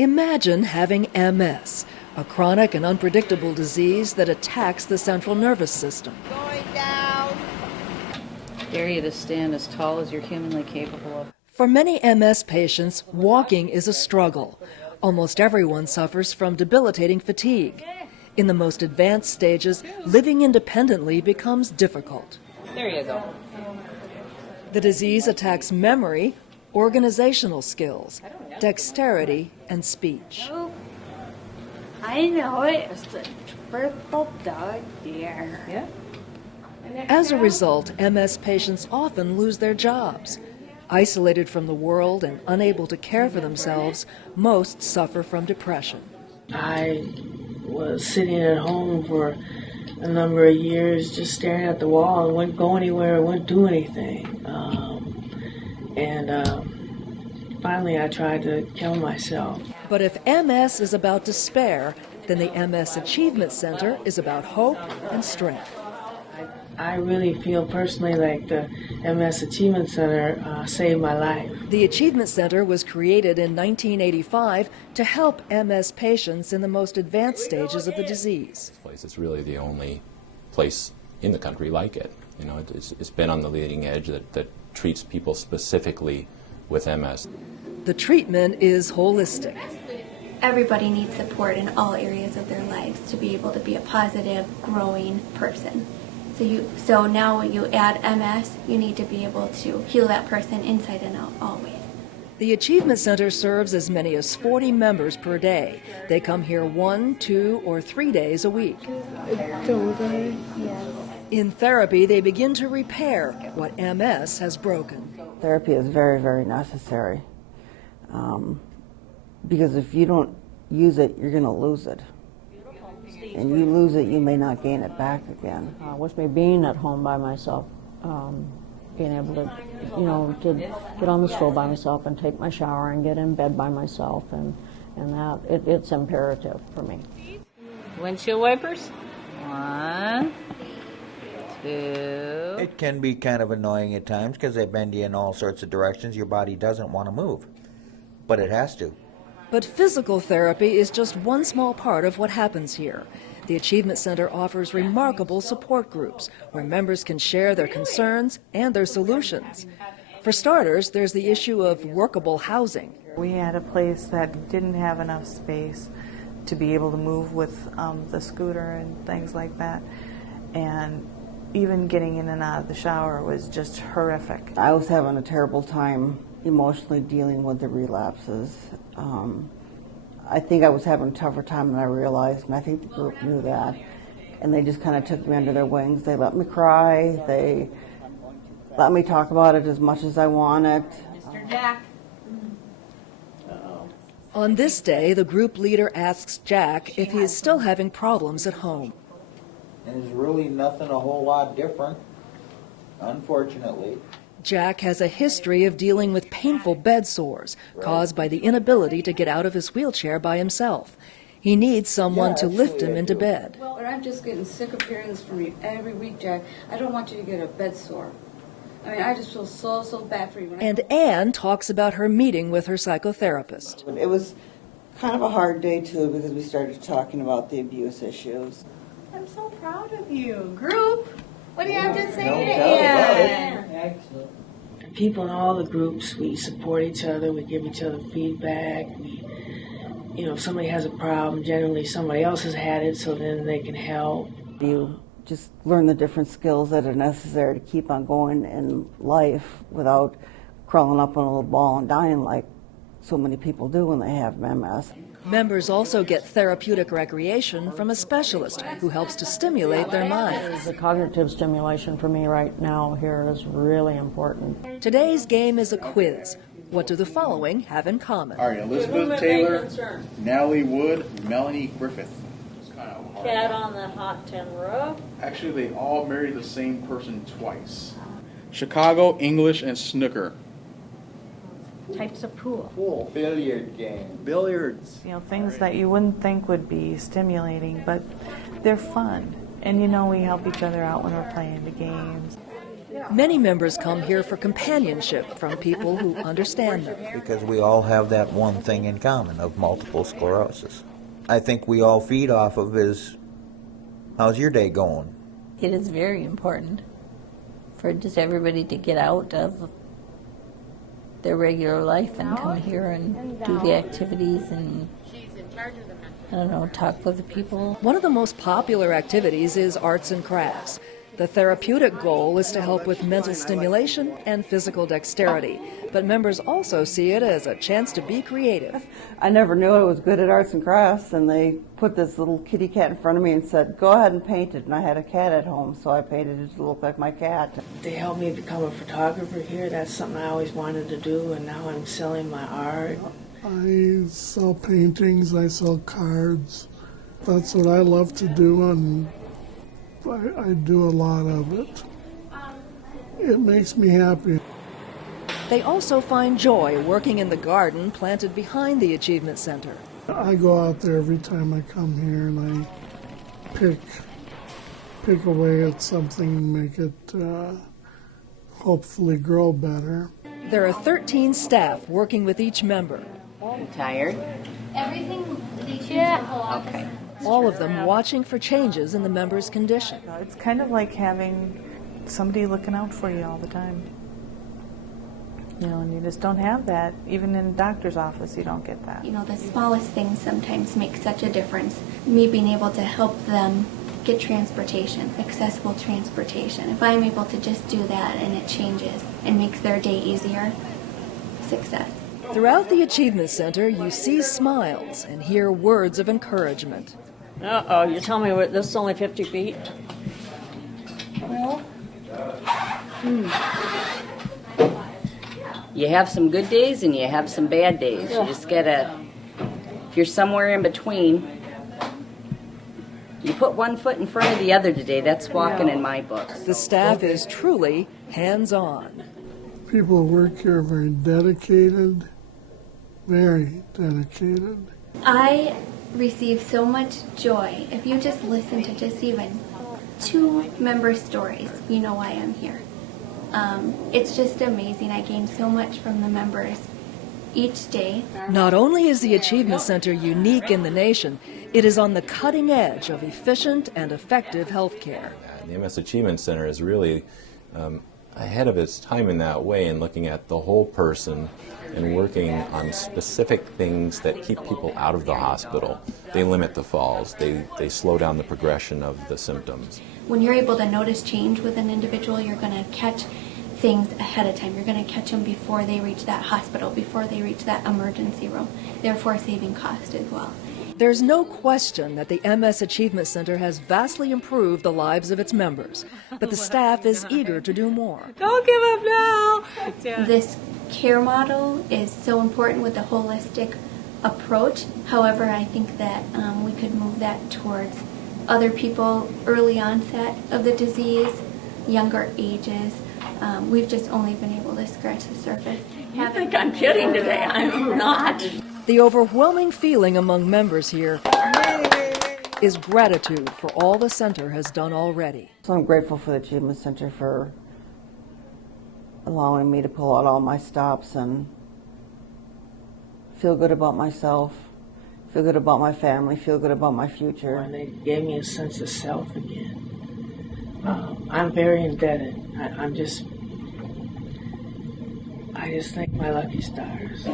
Imagine having MS, a chronic and unpredictable disease that attacks the central nervous system. Going down. Dare you to stand as tall as you're humanly capable of. For many MS patients, walking is a struggle. Almost everyone suffers from debilitating fatigue. In the most advanced stages, living independently becomes difficult. There you go. The disease attacks memory, organizational skills, dexterity, and speech. Oh, I know it. It's the purple dog deer. Yeah. As a result, MS patients often lose their jobs. Isolated from the world and unable to care for themselves, most suffer from depression. I was sitting at home for a number of years just staring at the wall and wouldn't go anywhere, wouldn't do anything. Finally I tried to kill myself. But if MS is about despair, then the MS Achievement Center is about hope and strength. I really feel personally like the MS Achievement Center saved my life. The Achievement Center was created in 1985 to help MS patients in the most advanced stages of the disease. It's really the only place in the country like it. You know, it's been on the leading edge that treats people specifically with MS. The treatment is holistic. Everybody needs support in all areas of their lives to be able to be a positive, growing person. So now when you add MS, you need to be able to heal that person inside and out always. The Achievement Center serves as many as 40 members per day. They come here 1, 2, or 3 days a week. In therapy, they begin to repair what MS has broken. Therapy is very, very necessary because if you don't use it, you're going to lose it. And you lose it, you may not gain it back again. With me being at home by myself, being able to, to get on the stool by myself and take my shower and get in bed by myself, and that it's imperative for me. Windshield wipers. 1, 2. It can be kind of annoying at times because they bend you in all sorts of directions. Your body doesn't want to move, but it has to. But physical therapy is just one small part of what happens here. The Achievement Center offers remarkable support groups where members can share their concerns and their solutions. For starters, there's the issue of workable housing. We had a place that didn't have enough space to be able to move with the scooter and things like that. And even getting in and out of the shower was just horrific. I was having a terrible time emotionally dealing with the relapses. I think I was having a tougher time than I realized, and I think the group knew that. And they just kind of took me under their wings. They let me cry. They let me talk about it as much as I wanted. Mr. Jack. On this day, the group leader asks Jack if he is still having problems at home. And there's really nothing a whole lot different, unfortunately. Jack has a history of dealing with painful bed sores caused by the inability to get out of his wheelchair by himself. He needs someone to lift him into bed. But I'm just getting sick of hearing this from you every week, Jack. I don't want you to get a bed sore. I mean, I just feel so bad for you. And Anne talks about her meeting with her psychotherapist. It was kind of a hard day, too, because we started talking about the abuse issues. I'm so proud of you. Group, what do you have to say to Anne? People in all the groups, we support each other, we give each other feedback. If somebody has a problem, generally somebody else has had it, so then they can help. You just learn the different skills that are necessary to keep on going in life without crawling up on a little ball and dying like so many people do when they have MS. Members also get therapeutic recreation from a specialist who helps to stimulate their minds. The cognitive stimulation for me right now here is really important. Today's game is a quiz. What do the following have in common? All right, Elizabeth Taylor, Natalie Wood, Melanie Griffith. It's kind of hard. Cat on the hot tin roof. Actually, they all married the same person twice. Chicago, English, and snooker. Types of pool. Pool. Billiard game. Billiards. Things that you wouldn't think would be stimulating, but they're fun. And we help each other out when we're playing the games. Many members come here for companionship from people who understand them. Because we all have that one thing in common of multiple sclerosis. I think we all feed off of is, how's your day going? It is very important for just everybody to get out of their regular life and come here and do the activities and, I don't know, talk with the people. One of the most popular activities is arts and crafts. The therapeutic goal is to help with mental stimulation and physical dexterity, but members also see it as a chance to be creative. I never knew I was good at arts and crafts, and they put this little kitty cat in front of me and said, go ahead and paint it. And I had a cat at home, so I painted it to look like my cat. They helped me become a photographer here. That's something I always wanted to do, and now I'm selling my art. I sell paintings, I sell cards. That's what I love to do, and I do a lot of it. It makes me happy. They also find joy working in the garden planted behind the Achievement Center. I go out there every time I come here and I pick away at something and make it hopefully grow better. There are 13 staff working with each member. Tired? Everything Okay. All of them watching for changes in the member's condition. It's kind of like having somebody looking out for you all the time. You know, and you just don't have that. Even in a doctor's office, you don't get that. You know, the smallest things sometimes make such a difference. Me being able to help them get transportation, accessible transportation. If I'm able to just do that and it changes and makes their day easier, success. Throughout the Achievement Center, you see smiles and hear words of encouragement. Uh-oh, you tell me this is only 50 feet? Well, you have some good days and you have some bad days. You just gotta, if you're somewhere in between, you put one foot in front of the other today. That's walking in my books. The staff is truly hands-on. People who work here are very dedicated, very dedicated. I receive so much joy. If you just listen to just even 2 member stories, you know why I'm here. It's just amazing. I gain so much from the members each day. Not only is the Achievement Center unique in the nation, it is on the cutting edge of efficient and effective health care. The MS Achievement Center is really ahead of its time in that way, in looking at the whole person and working on specific things that keep people out of the hospital. They limit the falls. They slow down the progression of the symptoms. When you're able to notice change with an individual, you're going to catch things ahead of time. You're going to catch them before they reach that hospital, before they reach that emergency room, therefore saving cost as well. There's no question that the MS Achievement Center has vastly improved the lives of its members, but the staff is eager to do more. Don't give up now! This care model is so important with the holistic approach. However, I think that we could move that towards other people, early onset of the disease, younger ages. We've just only been able to scratch the surface. You think I'm kidding today? I'm not. The overwhelming feeling among members here is gratitude for all the center has done already. So I'm grateful for the Achievement Center for allowing me to pull out all my stops and feel good about myself, feel good about my family, feel good about my future. And they gave me a sense of self again. I'm very indebted. I just thank my lucky stars.